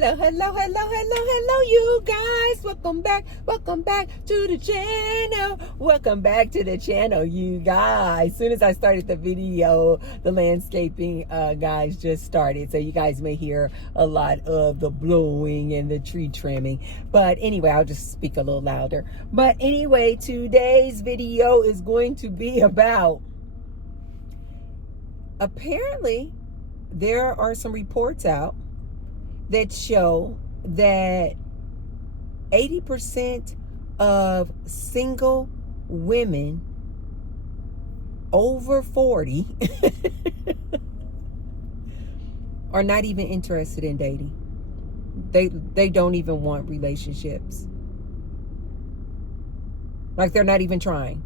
Hello, you guys. Welcome back to the channel. Welcome back to the channel, you guys. As soon as I started the video, the landscaping guys just started. So you guys may hear a lot of the blowing and the tree trimming. But anyway, I'll just speak a little louder. But anyway, today's video is going to be about, apparently, there are some reports out that show that 80% of single women over 40 are not even interested in dating. They don't even want relationships. Like, they're not even trying.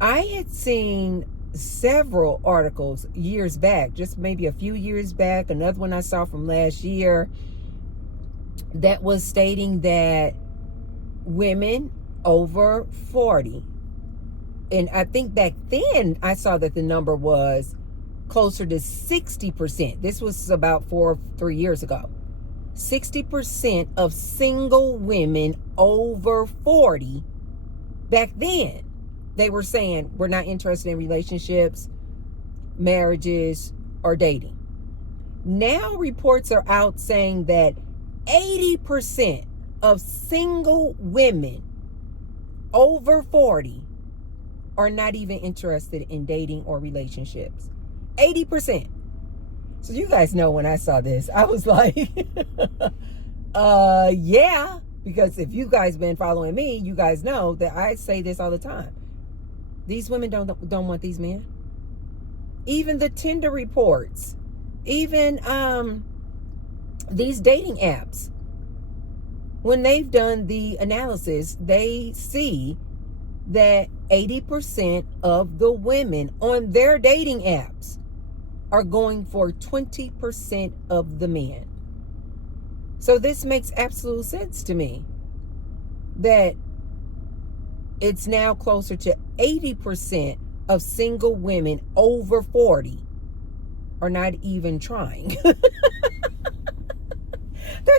I had seen several articles years back, just maybe a few years back, another one I saw from last year, that was stating that women over 40, and I think back then I saw that the number was closer to 60%. This was about 3 years ago. 60% of single women over 40 back then, they were saying, we're not interested in relationships, marriages, or dating. Now reports are out saying that 80% of single women over 40 are not even interested in dating or relationships. 80%. So you guys know, when I saw this, I was like, yeah. Because if you guys been following me, you guys know that I say this all the time. These women don't want these men. Even the Tinder reports, even these dating apps, when they've done the analysis, they see that 80% of the women on their dating apps are going for 20% of the men. So this makes absolute sense to me, that it's now closer to 80% of single women over 40 are not even trying. They're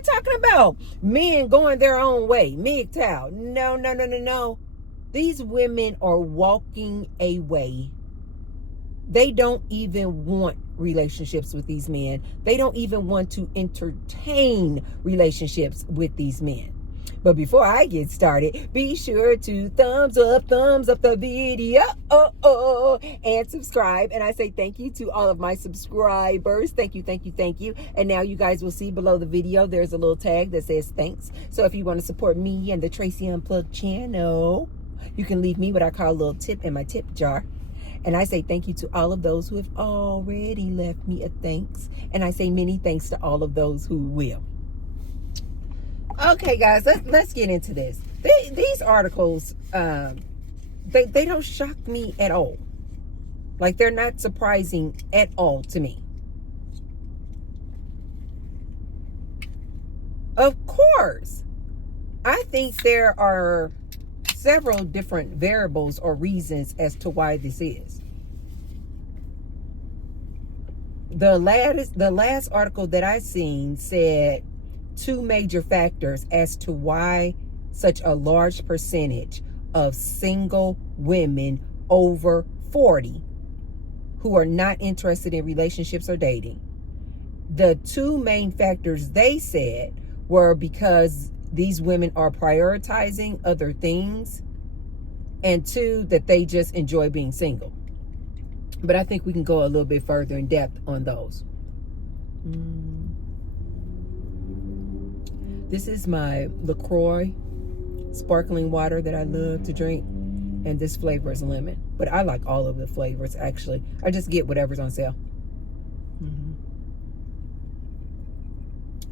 talking about men going their own way. MGTOW. No. These women are walking away. They don't even want relationships with these men. They don't even want to entertain relationships with these men. But before I get started, be sure to thumbs up the video and subscribe. And I say thank you to all of my subscribers. Thank you. And now you guys will see below the video, there's a little tag that says thanks. So if you want to support me and the Tracy Unplugged channel, you can leave me what I call a little tip in my tip jar. And I say thank you to all of those who have already left me a thanks. And I say many thanks to all of those who will. Okay, guys, let's get into this. These articles, they don't shock me at all. Like, they're not surprising at all to me. Of course, I think there are several different variables or reasons as to why this is. The last article that I seen said 2 major factors as to why such a large percentage of single women over 40 who are not interested in relationships or dating. The 2 main factors they said were because these women are prioritizing other things, and 2, that they just enjoy being single. But I think we can go a little bit further in depth on those. This is my LaCroix sparkling water that I love to drink, and this flavor is lemon. But I like all of the flavors, actually. I just get whatever's on sale.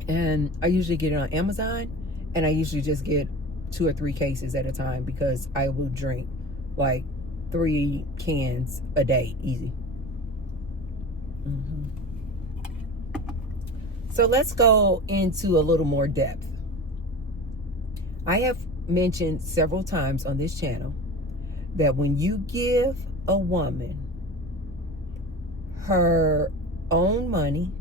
And I usually get it on Amazon, and I usually just get 2 or 3 cases at a time, because I will drink like 3 cans a day, easy. So let's go into a little more depth. I have mentioned several times on this channel that when you give a woman her own money,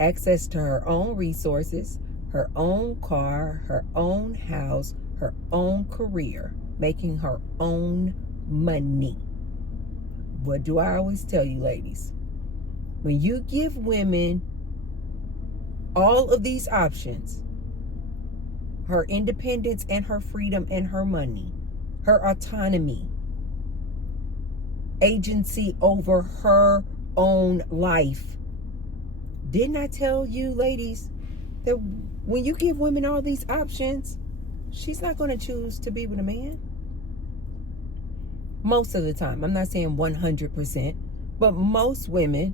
access to her own resources, her own car, her own house, her own career, making her own money. What do I always tell you, ladies? When you give women all of these options, her independence and her freedom and her money, her autonomy, agency over her own life. Didn't I tell you, ladies, that when you give women all these options, she's not going to choose to be with a man? Most of the time. I'm not saying 100%, but most women,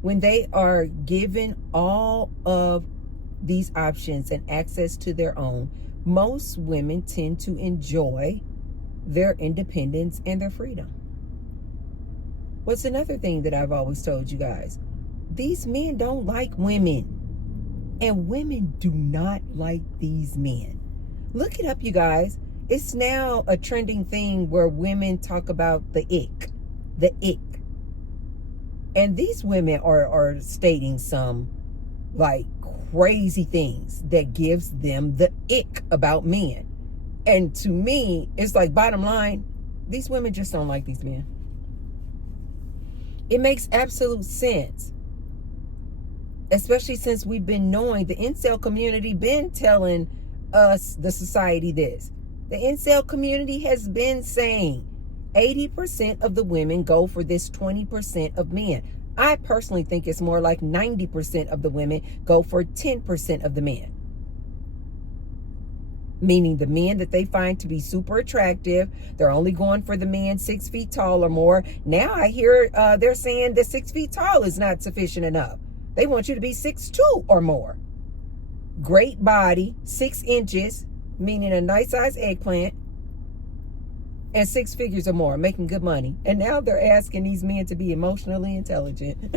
when they are given all of these options and access to their own, most women tend to enjoy their independence and their freedom. What's another thing that I've always told you guys? These men don't like women, and women do not like these men. Look it up, you guys. It's now a trending thing where women talk about the ick. The ick. And these women are stating some like crazy things that gives them the ick about men. And to me, it's like, bottom line, these women just don't like these men. It makes absolute sense. Especially since we've been knowing, the incel community been telling us, the society, this. The incel community has been saying 80% of the women go for this 20% of men. I personally think it's more like 90% of the women go for 10% of the men. Meaning the men that they find to be super attractive, they're only going for the men 6 feet tall or more. Now I hear they're saying that 6 feet tall is not sufficient enough. They want you to be 6'2" or more. Great body, 6 inches, meaning a nice size eggplant, and 6 figures or more, making good money. And now they're asking these men to be emotionally intelligent.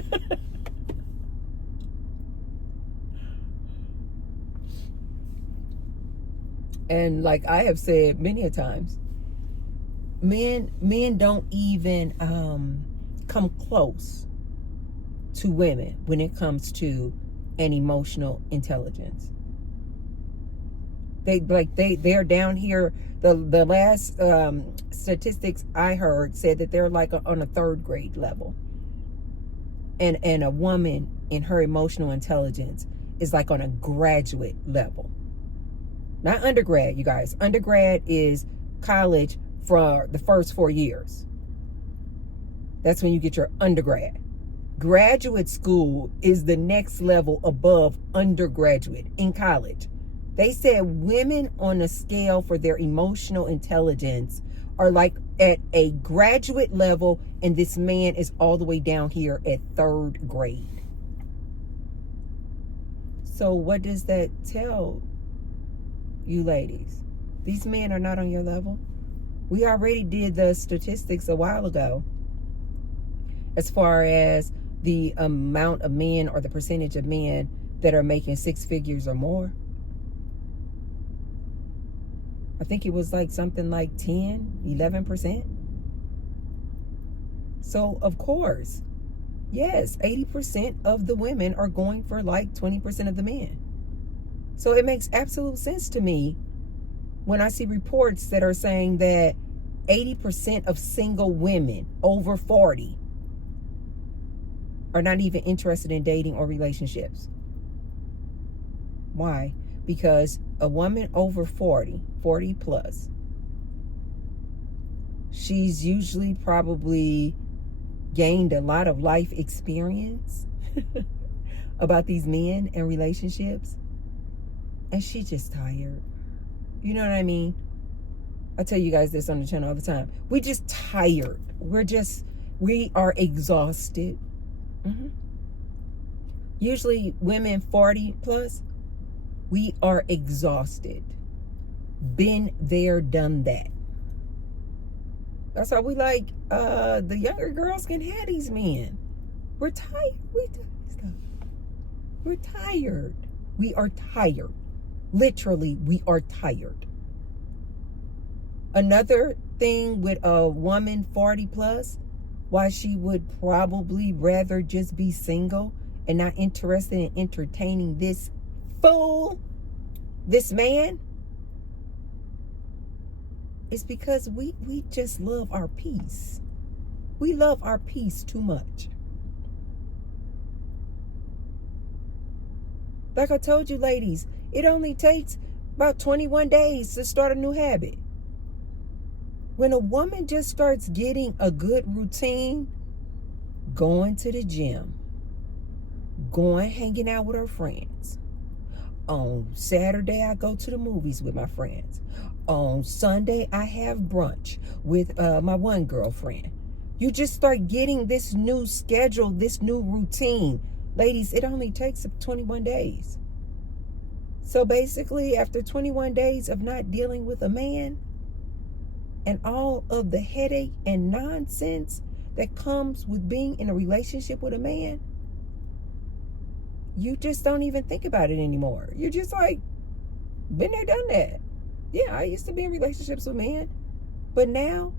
And like I have said many a times, men don't even come close to women when it comes to an emotional intelligence. They're down here. The last statistics I heard said that they're like on a 3rd grade level, and a woman in her emotional intelligence is like on a graduate level. Not undergrad, you guys. Undergrad is college for the first 4 years. That's when you get your undergrad. Graduate school is the next level above undergraduate in college. They said women on a scale for their emotional intelligence are like at a graduate level, and this man is all the way down here at 3rd grade. So what does that tell you, ladies? These men are not on your level. We already did the statistics a while ago as far as the amount of men, or the percentage of men that are making 6 figures or more. I think it was like something like 11%. So of course, yes, 80% of the women are going for like 20% of the men. So it makes absolute sense to me when I see reports that are saying that 80% of single women over 40 are not even interested in dating or relationships. Why? Because a woman over 40 plus, she's usually probably gained a lot of life experience about these men and relationships, and she's just tired. You know what I mean? I tell you guys this on the channel all the time. We're just tired. We are exhausted. Usually women 40 plus, we are exhausted. Been there, done that. That's why we like the younger girls can have these men. We're tired. We're tired. We are tired. Literally, we are tired. Another thing with a woman 40 plus, why she would probably rather just be single and not interested in entertaining this fool, this man, it's because we just love our peace. We love our peace too much. Like I told you, ladies, it only takes about 21 days to start a new habit. When a woman just starts getting a good routine, going to the gym, going hanging out with her friends. On Saturday, I go to the movies with my friends. On Sunday, I have brunch with my one girlfriend. You just start getting this new schedule, this new routine. Ladies, it only takes 21 days. So basically, after 21 days of not dealing with a man and all of the headache and nonsense that comes with being in a relationship with a man, you just don't even think about it anymore. You're just like, been there, done that. Yeah, I used to be in relationships with men, but now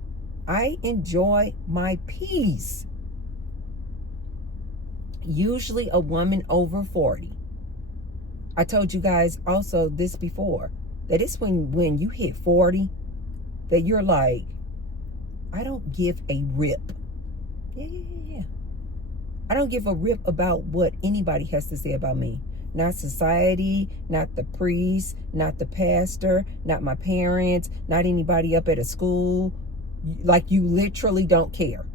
I enjoy my peace. Usually a woman over 40. I told you guys also this before, that it's when you hit 40 that you're like, I don't give a rip. Yeah. I don't give a rip about what anybody has to say about me. Not society, not the priest, not the pastor, not my parents, not anybody up at a school. Like, you literally don't care.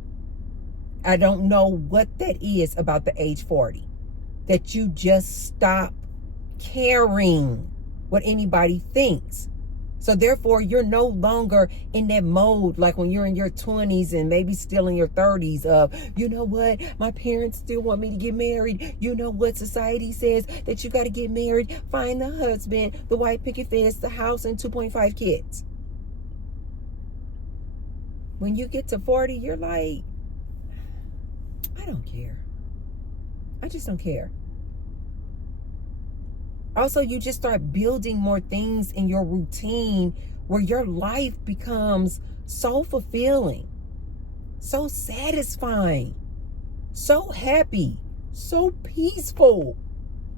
I don't know what that is about the age 40. That you just stop caring what anybody thinks. So therefore, you're no longer in that mode like when you're in your 20s and maybe still in your 30s of, you know what, my parents still want me to get married. You know what, society says that you got to get married, find the husband, the white picket fence, the house, and 2.5 kids. When you get to 40, you're like, I don't care. I just don't care. Also, you just start building more things in your routine where your life becomes so fulfilling, so satisfying, so happy, so peaceful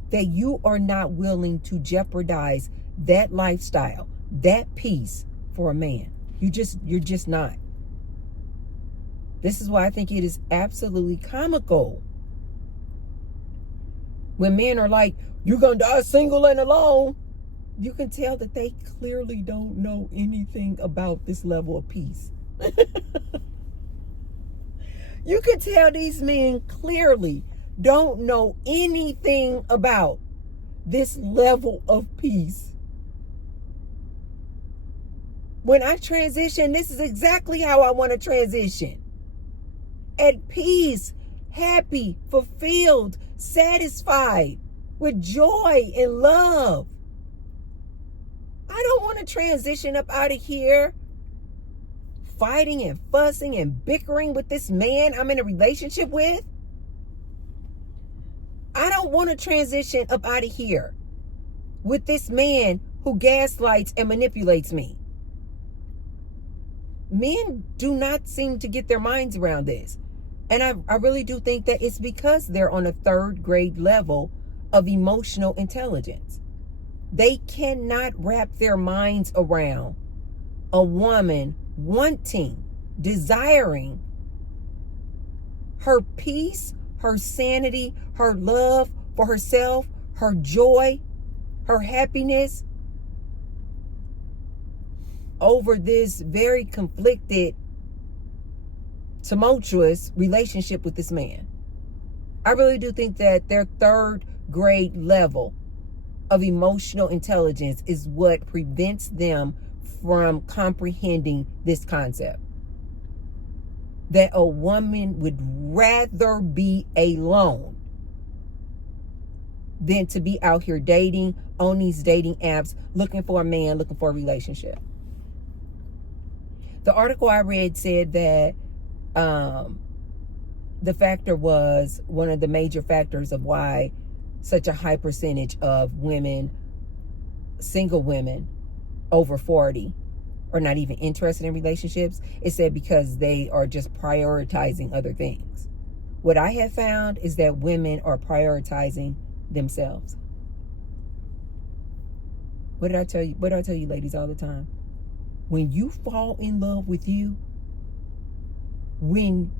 that you are not willing to jeopardize that lifestyle, that peace for a man. You're just not. This is why I think it is absolutely comical when men are like, you're going to die single and alone. You can tell that they clearly don't know anything about this level of peace. You can tell these men clearly don't know anything about this level of peace. When I transition, this is exactly how I want to transition. At peace, happy, fulfilled, satisfied, with joy and love. I don't want to transition up out of here fighting and fussing and bickering with this man I'm in a relationship with. I don't want to transition up out of here with this man who gaslights and manipulates me. Men do not seem to get their minds around this. And I really do think that it's because they're on a third grade level of emotional intelligence. They cannot wrap their minds around a woman wanting, desiring her peace, her sanity, her love for herself, her joy, her happiness over this very conflicted, tumultuous relationship with this man. I really do think that their third grade level of emotional intelligence is what prevents them from comprehending this concept. That a woman would rather be alone than to be out here dating on these dating apps, looking for a man, looking for a relationship. The article I read said that the factor was one of the major factors of why such a high percentage of women, single women over 40, are not even interested in relationships. It said because they are just prioritizing other things. What I have found is that women are prioritizing themselves. What did I tell you? What do I tell you ladies all the time? When you fall in love with you, when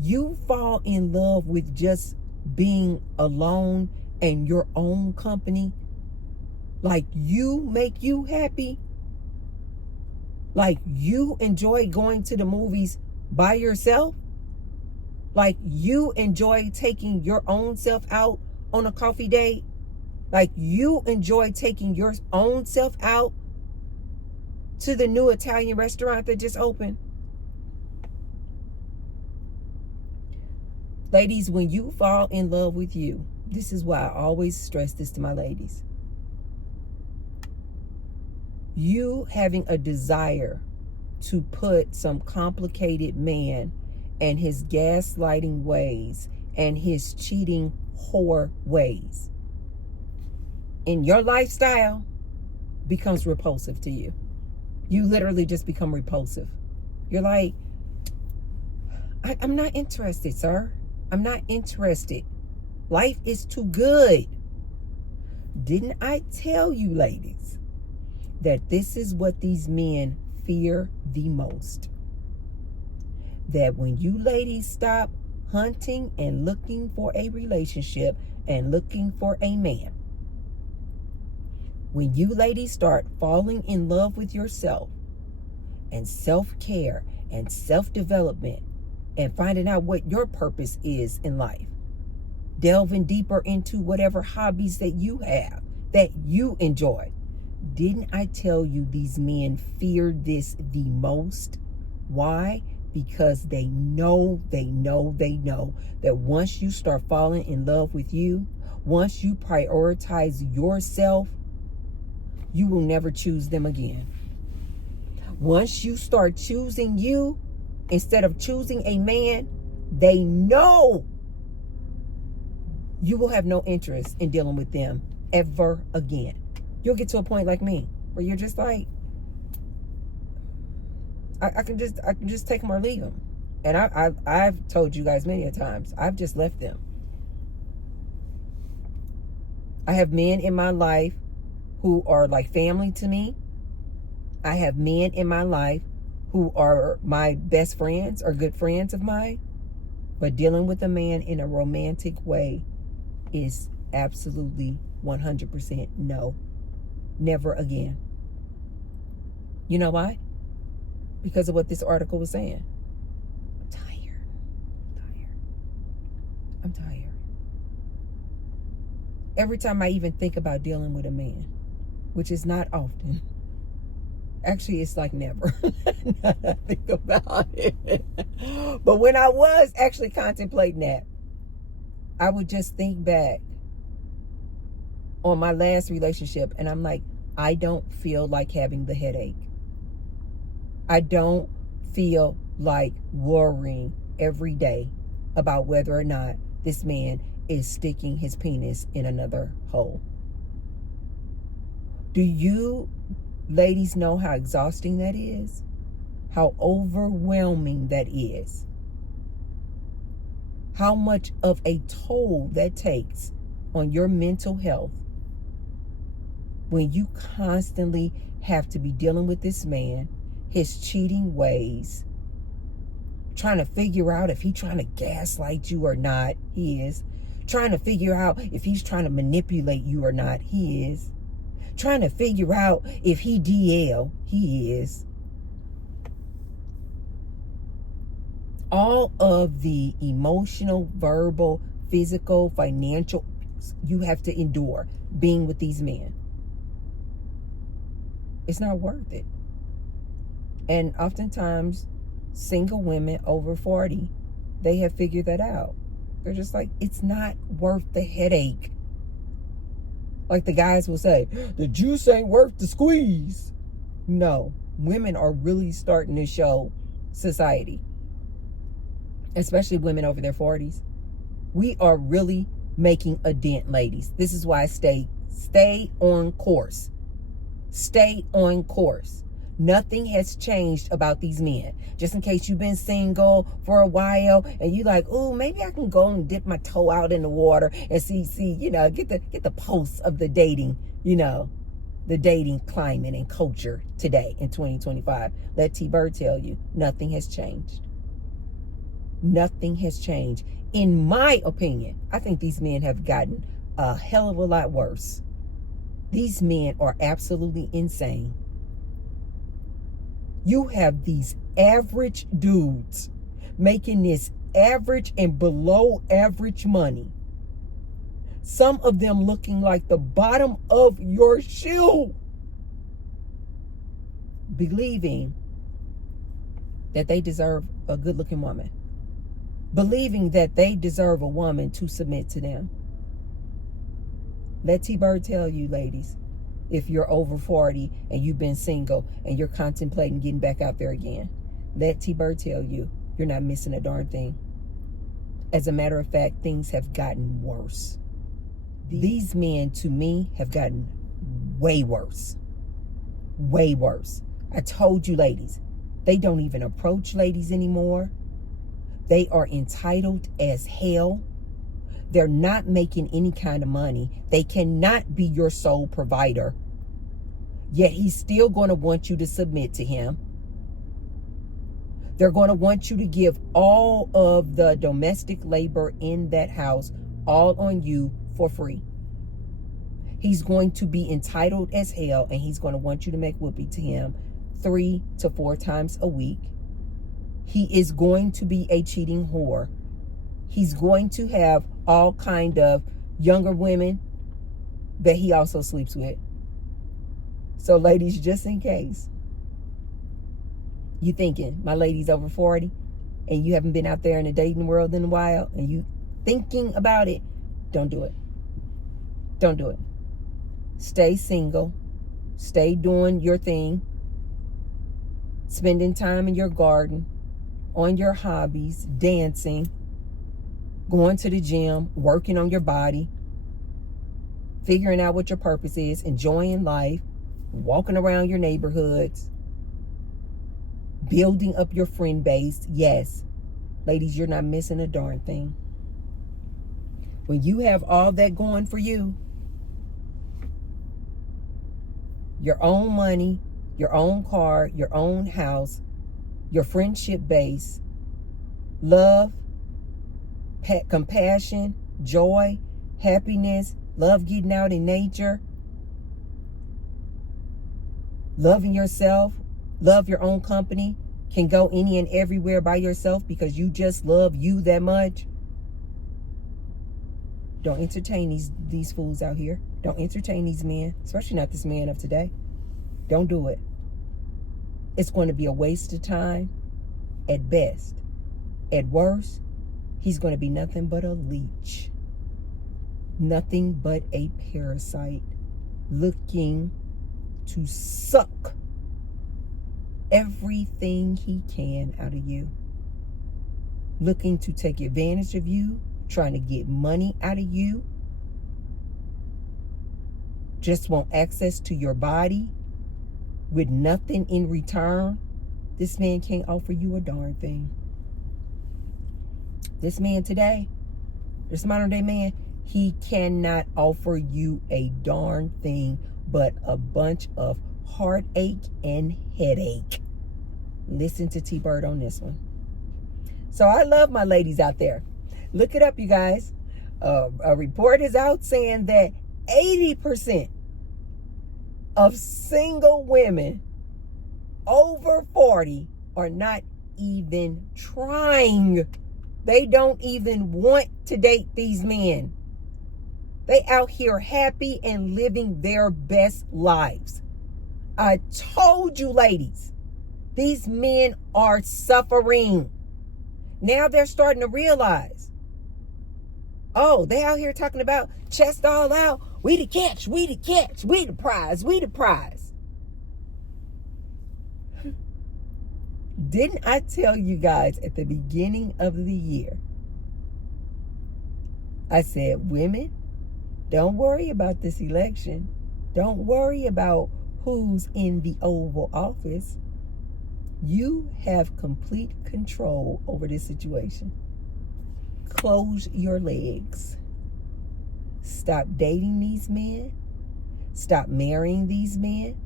you fall in love with just being alone and your own company, like you make you happy, like you enjoy going to the movies by yourself, like you enjoy taking your own self out on a coffee date, like you enjoy taking your own self out to the new Italian restaurant that just opened. Ladies, when you fall in love with you, this is why I always stress this to my ladies. You having a desire to put some complicated man and his gaslighting ways and his cheating whore ways in your lifestyle becomes repulsive to you. You literally just become repulsive. You're like, I'm not interested, sir. I'm not interested. Life is too good. Didn't I tell you, ladies, that this is what these men fear the most? That when you ladies stop hunting and looking for a relationship and looking for a man, when you ladies start falling in love with yourself and self-care and self-development and finding out what your purpose is in life, delving deeper into whatever hobbies that you have, that you enjoy. Didn't I tell you these men fear this the most? Why? Because they know that once you start falling in love with you, once you prioritize yourself, you will never choose them again. Once you start choosing you instead of choosing a man, they know you will have no interest in dealing with them ever again. You'll get to a point like me where you're just like, I can just take them or leave them. And I've told you guys many a times, I've just left them. I have men in my life who are like family to me. I have men in my life who are my best friends or good friends of mine. But dealing with a man in a romantic way is absolutely 100% no. Never again. You know why? Because of what this article was saying. I'm tired. Every time I even think about dealing with a man, which is not often. Actually, it's like never. Now that I think about it. But when I was actually contemplating that, I would just think back on my last relationship, and I'm like, I don't feel like having the headache. I don't feel like worrying every day about whether or not this man is sticking his penis in another hole. Do you ladies know how exhausting that is? How overwhelming that is? How much of a toll that takes on your mental health when you constantly have to be dealing with this man, his cheating ways, trying to figure out if he's trying to gaslight you or not. He is. Trying to figure out if he's trying to manipulate you or not. He is. Trying to figure out if he DL. He is. All of the emotional, verbal, physical, financial you have to endure being with these men. It's not worth it. And oftentimes, single women over 40, they have figured that out. They're just like, it's not worth the headache. Like the guys will say, the juice ain't worth the squeeze. No, women are really starting to show society, especially women over their 40s. We are really making a dent, ladies. This is why I stay on course. Stay on course. Nothing has changed about these men. Just in case you've been single for a while and you like, oh, maybe I can go and dip my toe out in the water and see, get the pulse of the dating, the dating climate and culture today in 2025. Let T-Bird tell you, nothing has changed. Nothing has changed. In my opinion, I think these men have gotten a hell of a lot worse. These men are absolutely insane. You have these average dudes making this average and below average money. Some of them looking like the bottom of your shoe. Believing that they deserve a good-looking woman. Believing that they deserve a woman to submit to them. Let T-Bird tell you, ladies, if you're over 40 and you've been single and you're contemplating getting back out there again, let T-Bird tell you, you're not missing a darn thing. As a matter of fact, things have gotten worse. These men, to me, have gotten way worse. Way worse. I told you, ladies, they don't even approach ladies anymore. They are entitled as hell. They're not making any kind of money. They cannot be your sole provider. Yet he's still going to want you to submit to him. They're going to want you to give all of the domestic labor in that house all on you for free. He's going to be entitled as hell, and he's going to want you to make whoopee to him 3 to 4 times a week. He is going to be a cheating whore. He's going to have all kind of younger women that he also sleeps with. So ladies, just in case you thinking my lady's over 40 and you haven't been out there in the dating world in a while and you thinking about it, don't do it. Don't do it. Stay single. Stay doing your thing. Spending time in your garden, on your hobbies, dancing, going to the gym, working on your body, figuring out what your purpose is, enjoying life, walking around your neighborhoods, building up your friend base. Yes, ladies, you're not missing a darn thing. When you have all that going for you, your own money, your own car, your own house, your friendship base, love, compassion, joy, happiness, love getting out in nature, loving yourself, love your own company, can go any and everywhere by yourself because you just love you that much. Don't entertain these fools out here. Don't entertain these men, especially not this man of today. Don't do it. It's going to be a waste of time at best. At worst, he's going to be nothing but a leech. Nothing but a parasite looking to suck everything he can out of you. Looking to take advantage of you, trying to get money out of you. Just want access to your body with nothing in return. This man can't offer you a darn thing. This man today, this modern day man, he cannot offer you a darn thing but a bunch of heartache and headache. Listen to T-Bird on this one. So I love my ladies out there. Look it up, you guys. A report is out saying that 80% of single women over 40 are not even trying. They don't even want to date these men. They out here happy and living their best lives. I told you, ladies, these men are suffering. Now they're starting to realize, oh, they out here talking about chest all out. We the catch, we the catch, we the prize, we the prize. Didn't I tell you guys at the beginning of the year? I said, women, don't worry about this election. Don't worry about who's in the Oval Office, you have complete control over this situation. Close your legs. Stop dating these men. Stop marrying these men.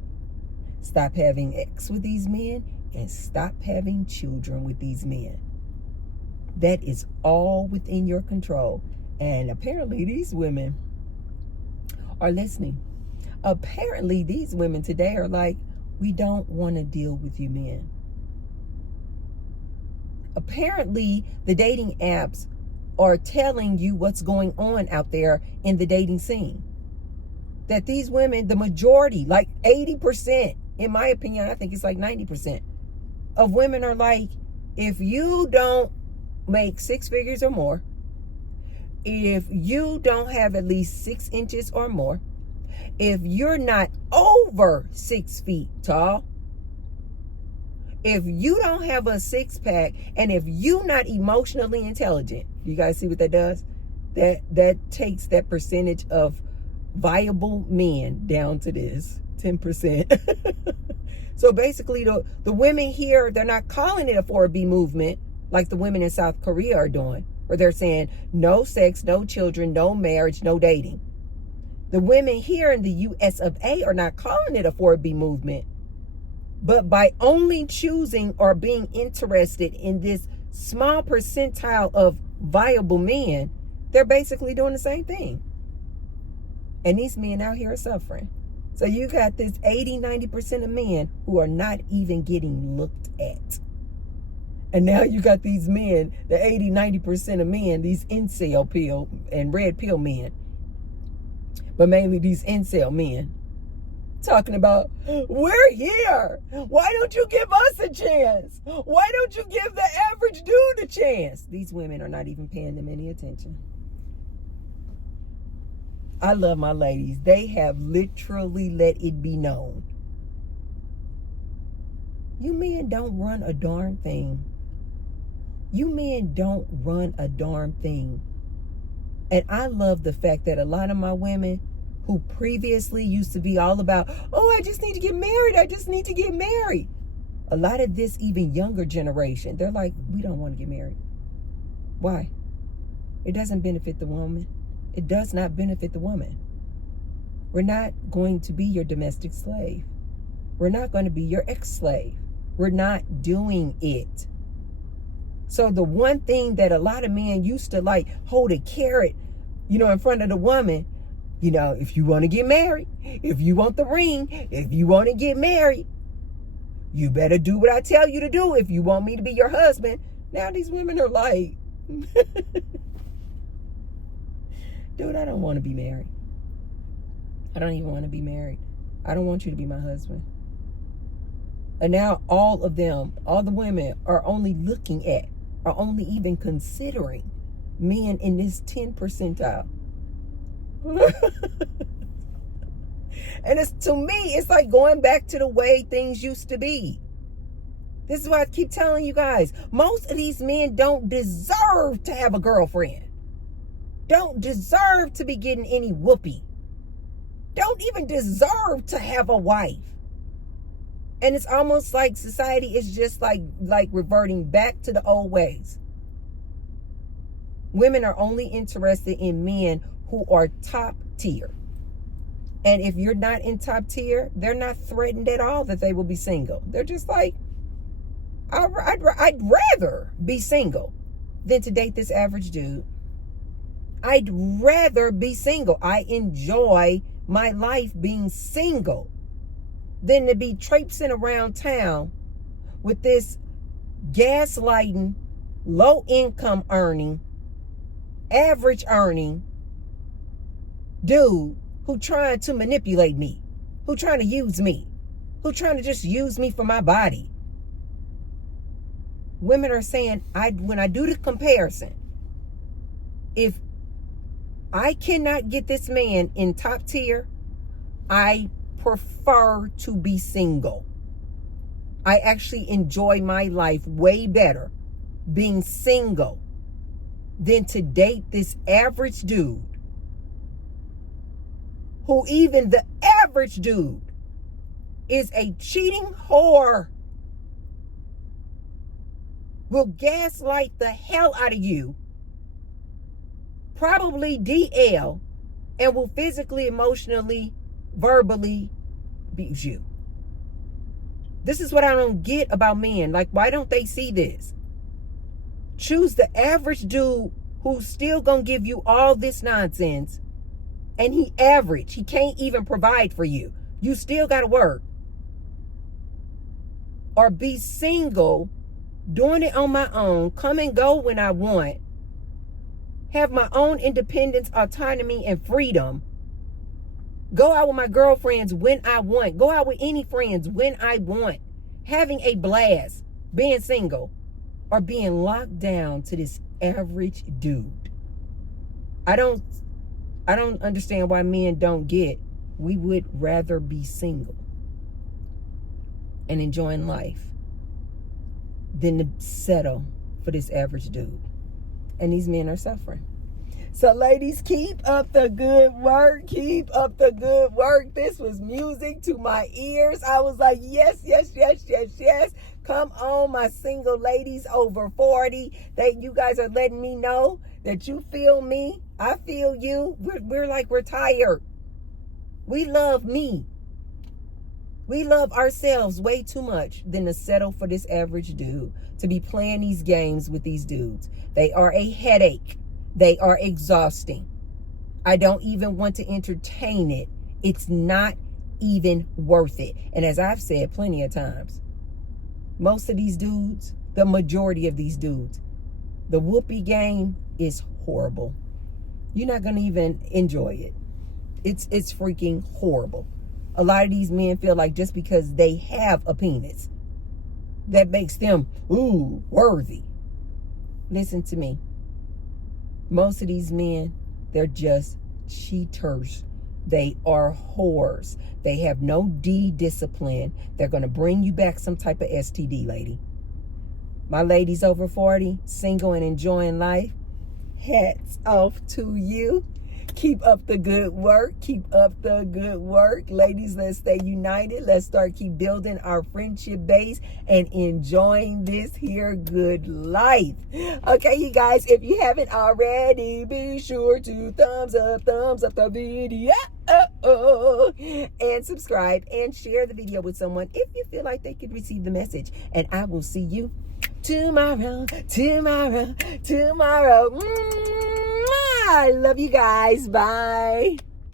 Stop having sex with these men. And stop having children with these men. That is all within your control. And apparently these women are listening. Apparently these women today are like, we don't want to deal with you men. Apparently the dating apps are telling you what's going on out there in the dating scene. That these women, the majority, like 80%, in my opinion, I think it's like 90% of women are like, if you don't make six figures or more, if you don't have at least 6 inches or more, if you're not over 6 feet tall, if you don't have a six-pack, and if you're not emotionally intelligent, you guys see what that does? That takes that percentage of viable men down to this 10%. So basically the women here, they're not calling it a 4B movement like the women in South Korea are doing, where they're saying no sex, no children, no marriage, no dating. The women here in the US of A are not calling it a 4B movement, but by only choosing or being interested in this small percentile of viable men, they're basically doing the same thing. And these men out here are suffering. So you got this 80-90% of men who are not even getting looked at. And now you got these men, the 80-90% of men, these incel pill and red pill men, but mainly these incel men, talking about, we're here. Why don't you give us a chance? Why don't you give the average dude a chance? These women are not even paying them any attention. I love my ladies. They have literally let it be known. You men don't run a darn thing. You men don't run a darn thing. And I love the fact that a lot of my women who previously used to be all about, oh, I just need to get married. I just need to get married. A lot of this even younger generation, they're like, we don't want to get married. Why? It doesn't benefit the woman. It does not benefit the woman. We're not going to be your domestic slave. We're not going to be your ex-slave. We're not doing it. So the one thing that a lot of men used to like hold a carrot, in front of the woman, if you want to get married, if you want the ring, if you want to get married, you better do what I tell you to do if you want me to be your husband. Now these women are like, dude, I don't want to be married. I don't even want to be married. I don't want you to be my husband. And now all of them, all the women are only looking at, are only even considering men in this 10 percentile. And to me, it's like going back to the way things used to be. This is why I keep telling you guys, most of these men don't deserve to have a girlfriend. Don't deserve to be getting any whoopee. Don't even deserve to have a wife. And it's almost like society is just like reverting back to the old ways. Women are only interested in men who are top tier. And if you're not in top tier, they're not threatened at all that they will be single. They're just like, I'd rather be single than to date this average dude. I'd rather be single. I enjoy my life being single than to be traipsing around town with this gaslighting, low income earning, average earning dude who trying to manipulate me, who trying to use me, who trying to just use me for my body. Women are saying, when I do the comparison, if I cannot get this man in top tier, I prefer to be single. I actually enjoy my life way better being single than to date this average dude, who even the average dude is a cheating whore, will gaslight the hell out of you, probably DL, and will physically, emotionally, verbally abuse you. This is what I don't get about men. Like, why don't they see this? Choose the average dude who's still gonna give you all this nonsense, and he average. He can't even provide for you. You still gotta work. Or be single, doing it on my own, come and go when I want, have my own independence, autonomy, and freedom. Go out with my girlfriends when I want. Go out with any friends when I want. Having a blast, being single, or being locked down to this average dude. I don't understand why men don't get. We would rather be single and enjoying life than to settle for this average dude. And these men are suffering. So ladies, keep up the good work. Keep up the good work. This was music to my ears. I was like, yes, yes, yes, yes, yes. Come on, my single ladies over 40. That you guys are letting me know that you feel me. I feel you. We're like, we're tired. We love me. We love ourselves way too much than to settle for this average dude, to be playing these games with these dudes. They are a headache. They are exhausting. I don't even want to entertain it. It's not even worth it. And as I've said plenty of times, most of these dudes, the majority of these dudes, the whoopee game is horrible. You're not going to even enjoy it. It's freaking horrible. A lot of these men feel like just because they have a penis, that makes them, worthy. Listen to me. Most of these men, they're just cheaters. They are whores. They have no discipline. They're going to bring you back some type of STD, lady. My ladies over 40, single and enjoying life, hats off to you. Keep up the good work. Keep up the good work. Ladies, let's stay united. Let's keep building our friendship base and enjoying this here good life. Okay, you guys, if you haven't already, be sure to thumbs up the video. And subscribe and share the video with someone if you feel like they could receive the message. And I will see you tomorrow. I love you guys. Bye.